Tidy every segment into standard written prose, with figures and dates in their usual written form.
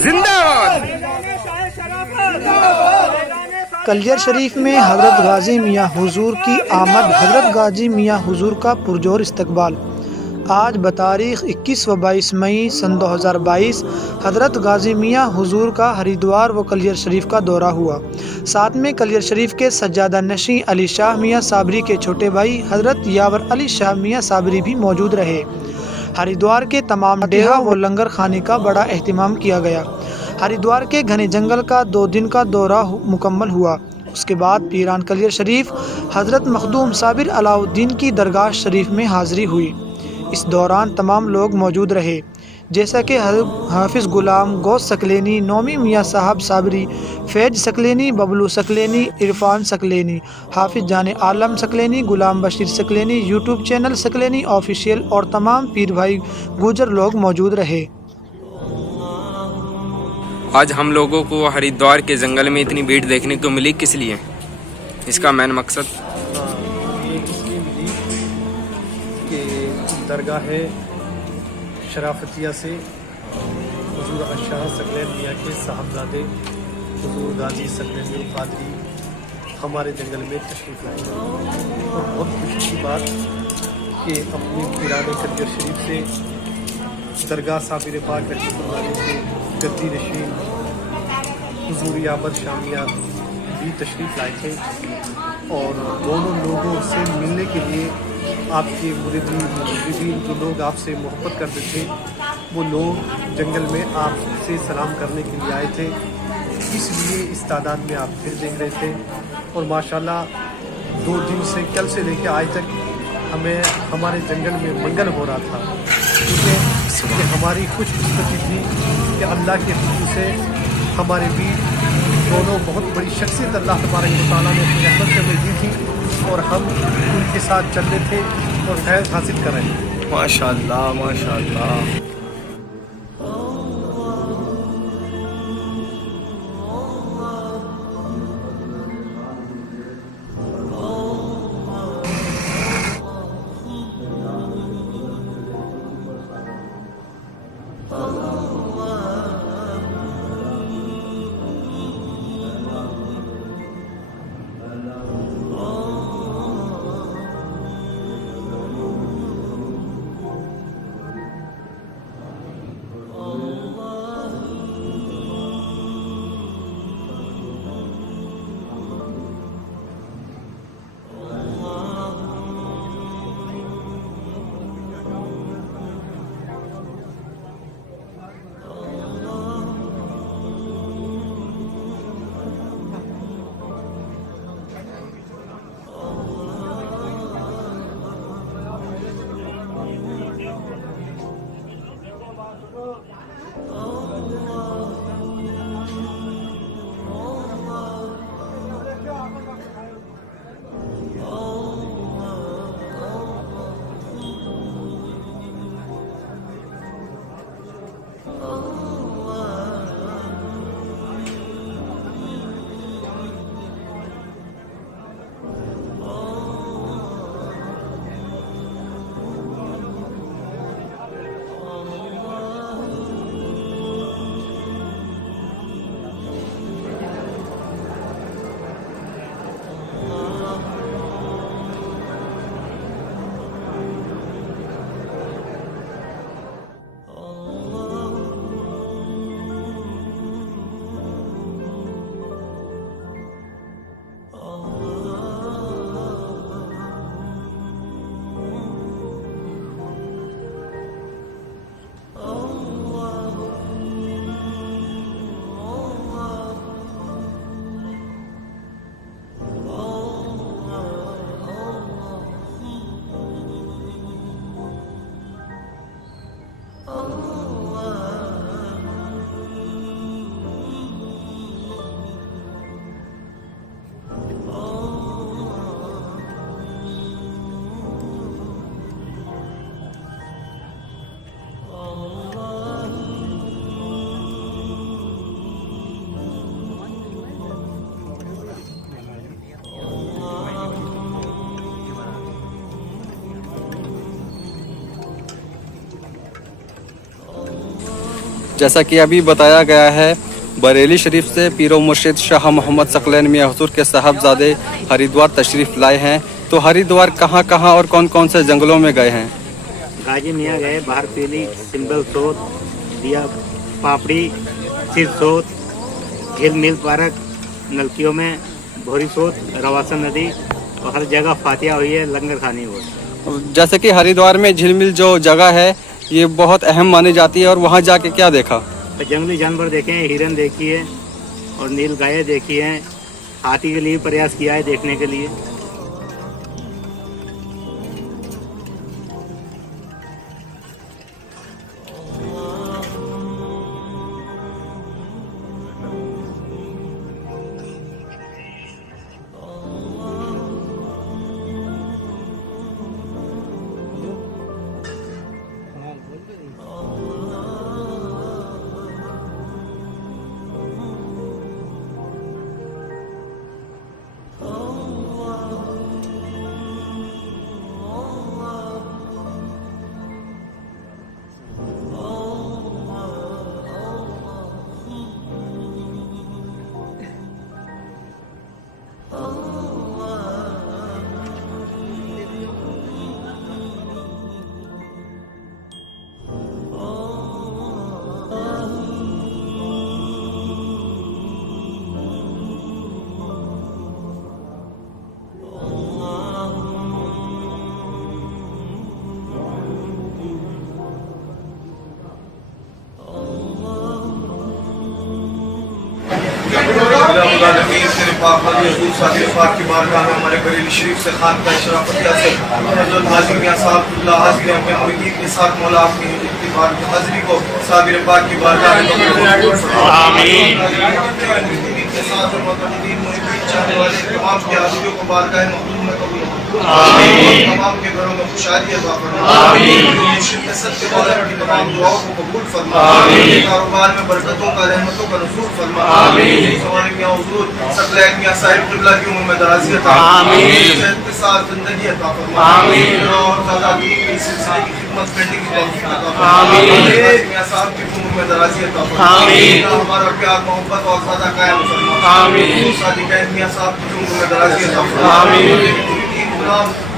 जिंदाबाद। कलियर शरीफ में हज़रत गाजी मियाँ हुजूर की आमद। हज़रत गाजी मियाँ हुजूर का पुरजोर इस्तकबाल। आज बतारीख़ 21 व 22 मई सन 2022 हज़रत गाजी मियाँ हुजूर का हरिद्वार व कलियर शरीफ का दौरा हुआ। साथ में कलियर शरीफ के सज्जादा नशीं अली शाह मियाँ साबरी के छोटे भाई हज़रत यावर अली शाह मियाँ साबरी भी मौजूद रहे। हरिद्वार के तमाम डेरा व लंगर खाने का बड़ा एहतमाम किया गया। हरिद्वार के घने जंगल का 2 दिन का दौरा मुकम्मल हुआ। उसके बाद पीरान कलियर शरीफ हज़रत मखदूम साबिर अलाउद्दीन की दरगाह शरीफ में हाज़िरी हुई। इस दौरान तमाम लोग मौजूद रहे, जैसा कि हाफिज़ गुलाम गौस सकलेनी, नौमी मियाँ साहब साबरी, फैज सकलेनी, बबलू सकलेनी, इरफान सकलेनी, हाफिज़ जाने आलम सकलेनी, गुलाम बशीर सकलेनी, यूट्यूब चैनल सकलेनी ऑफिशियल और तमाम पीर भाई गुजर लोग मौजूद रहे। आज हम लोगों को हरिद्वार के जंगल में इतनी भीड़ देखने को मिली, किस लिए? इसका मेन मकसद ये इसलिए मिली कि दरगाह शराफतिया से हुजूर अशाह सकलैन मियाँ के साहबजादे हुजूर गाजी सकलैन कादरी हमारे जंगल में तशरीफ़ लाए। और बहुत खुशी की बात कि अपनी पीराने कलियर शरीफ से दरगाह साबिर पाक रहमतुल्लाह अलैह से गद्दी नशीन हुजूर यावर शाह मियाँ भी तशरीफ़ लाए थे। और दोनों लोगों से मिलने के लिए आपके मुरीदीन जो लोग आपसे मोहब्बत करते थे, वो लोग जंगल में आपसे सलाम करने के लिए आए थे। इसलिए इस तादाद में आप फिर देख रहे थे। और माशाल्लाह 2 दिन से, कल से लेकर आज तक हमें हमारे जंगल में मंगल हो रहा था, क्योंकि हमारी खुशकिस्मती थी कि अल्लाह के हुक्म से हमारे बीच दोनों बहुत बड़ी शख्सियत अल्लाह तबारक व तआला ने अपनी रहमत से हमें दी थी और हम उनके साथ चल रहे थे और फैज़ हासिल कर रहे थे। माशाल्लाह माशाल्लाह। जैसा कि अभी बताया गया है, बरेली शरीफ से पीरो मुर्शिद शाह मोहम्मद सकलैन मियाँ हुजूर के साहबजादे हरिद्वार तशरीफ़ लाए हैं। तो हरिद्वार कहाँ कहाँ और कौन कौन से जंगलों में गए हैं? गाजी मियाँ गए बाहर पीली, सिंबल सोत, दिया पापड़ी, सिरसोत, झील मिल पार्क, नलकियों में भोरी सोत, रवासन नदी और हर जगह फातिया हुई है, लंगर खानी हुआ। जैसे कि हरिद्वार में झिलमिल जो जगह है ये बहुत अहम मानी जाती है, और वहाँ जाके क्या देखा? तो जंगली जानवर देखे हैं, हिरन देखी है और नील गाय देखी हैं। हाथी के लिए प्रयास किया है देखने के लिए। की बारगाह में हमारे बरेली शरीफ से खानका शराफतिया से हज़रत गाजी मियां साहब हाजिर अपने मुरीदीन के साथ मौला अपनी इत्तिबार की हाजिरी को साबिर पाक की बारगाह में आमीन के साथ मुतमद्दीन मुरीदीन चाहने वाले तमाम के हाजिरियों को बारगाह मखदूम में कबूल आमीन। तमाम के घरों में खुशहाली अता फरमा आमीन। मुर्शिद के सद के दौरान की तमाम दुआओं को कबूल फरमा आमीन। कारोबार में बरकतों का रहमतों का नुज़ूल फरमा आमीन। सवाली मियां हुजूर सकलैन मियां साहिब क़िबला की उम्र में दराज़ी अता आमीन। सेहत के साथ ज़िंदगी अता फरमा आमीन। और ज़्यादा दीन की सिलसिले की खिदमत करने की तौफीक अता फरमा आमीन। मियां साहब की उम्र में दराज़ी अता फरमा आमीन। हमारा प्यार मोहब्बत और ज़्यादा कायम फरमा आमीन। सादिक़ मियां साहब की उम्र में दराज़ी अता फरमा आमीन।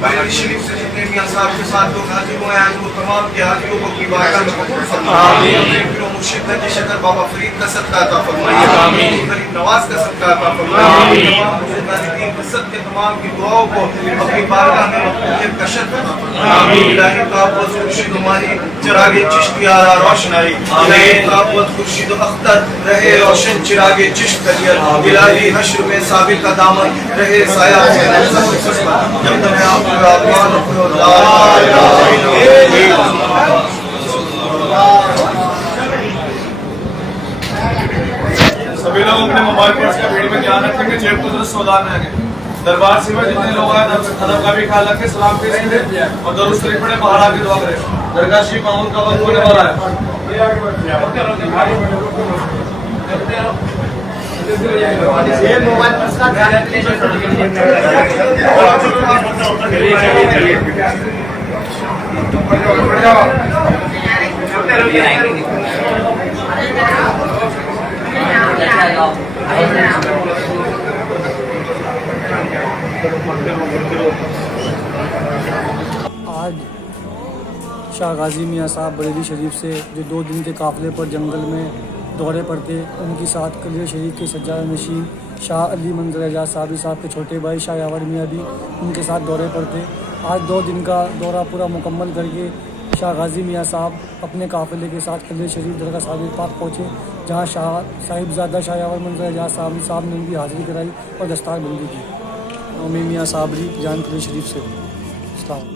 बरेली शरीफ से जितने मियां साहब के साथ लोग हाजिर हुए हैं वो तमाम के हाजिरों को की बारगाह में कबूल फरमा आमीन। फिर मुर्शिद नदी शकर बाबा फरीद का सदका अता फरमाइए आमीन। गरीब नवाज का सदका अता फरमाइए आमीन। तमाम मुर्शिद के सद के तमाम की दुआओं को अपनी बारगाह में मक़बूलियत का शर्त अता फरमाइए आमीन। इलाही ताबूत खुर्शीद हमारी चिरागे चिश्ती आरा रोशनाई इलाही ताबूत खुर्शीद अख्तर रहे रोशन चिरागे चिश्त करियर इलाही हश्र में साबिर का दामन रहे साया जब तक आप सभी लोग अपने मोबाइल पर्स का भीड़ में ध्यान रखेंगे, जेब को जरूर सावधान रहेंगे। दरबार से जितने लोग आए अदब का भी ख्याल रखें, सलाम पेश करें और दरूद शरीफ पढ़े, बाहर आके दुआ करें। दरगाह शरीफ मामूल का वक्त होने वाला है। मोबाइल पर्स का ध्यान आज शाह गाजी मियाँ साहब बरेली शरीफ से जो 2 दिन के काफ़िले पर जंगल में दौरे पर थे, उनके साथ कलियर शरीफ के सज्जाद नशीन शाह अली मंजर एजाज साहब के छोटे भाई शाह यावर मियाँ भी उनके साथ दौरे पर थे। आज 2 दिन का दौरा पूरा मुकम्मल करके शाह गाजी मियाँ साहब अपने काफ़िले के साथ कलियर शरीफ दरगाह साबिर पाक पहुँचे, जहाँ शाह साहिबजादा शाह यावर मंजर एजाज साहब ने उनकी हाज़िरी कराई और दस्तार बंदी की। नौमी मियाँ साबरी जान कलियर शरीफ से। अस्सलाम।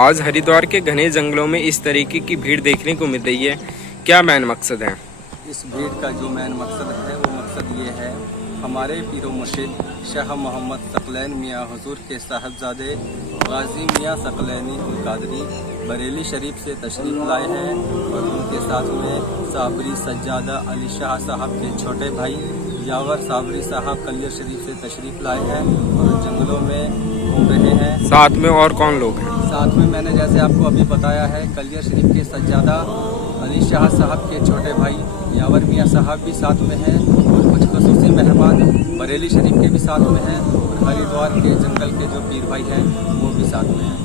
आज हरिद्वार के घने जंगलों में इस तरीके की भीड़ देखने को मिल रही है, क्या मैन मकसद है? इस भीड़ का जो मेन मकसद है वो मकसद ये है, हमारे पीरो मुर्शिद शाह मोहम्मद सकलैन मियाँ हुजूर के साहबजादे गाजी मियाँ सकलैनी उल कादरी बरेली शरीफ से तशरीफ़ लाए हैं और उनके साथ में साबरी सज्जादा अली शाह साहब के छोटे भाई यावर साबरी साहब कलियर शरीफ से तशरीफ़ लाए हैं और जंगलों में घूम रहे हैं। साथ में और कौन लोग हैं? साथ में मैंने जैसे आपको अभी बताया है, कलियर शरीफ के सज्जादा अली शाह साहब के छोटे भाई यावर मियाँ साहब भी साथ में हैं और कुछ खसूसी मेहमान बरेली शरीफ के भी साथ में हैं और हरिद्वार के जंगल के जो पीर भाई हैं वो भी साथ में हैं।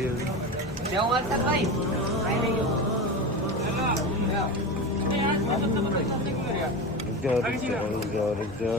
वीडियो भी रुक जाओ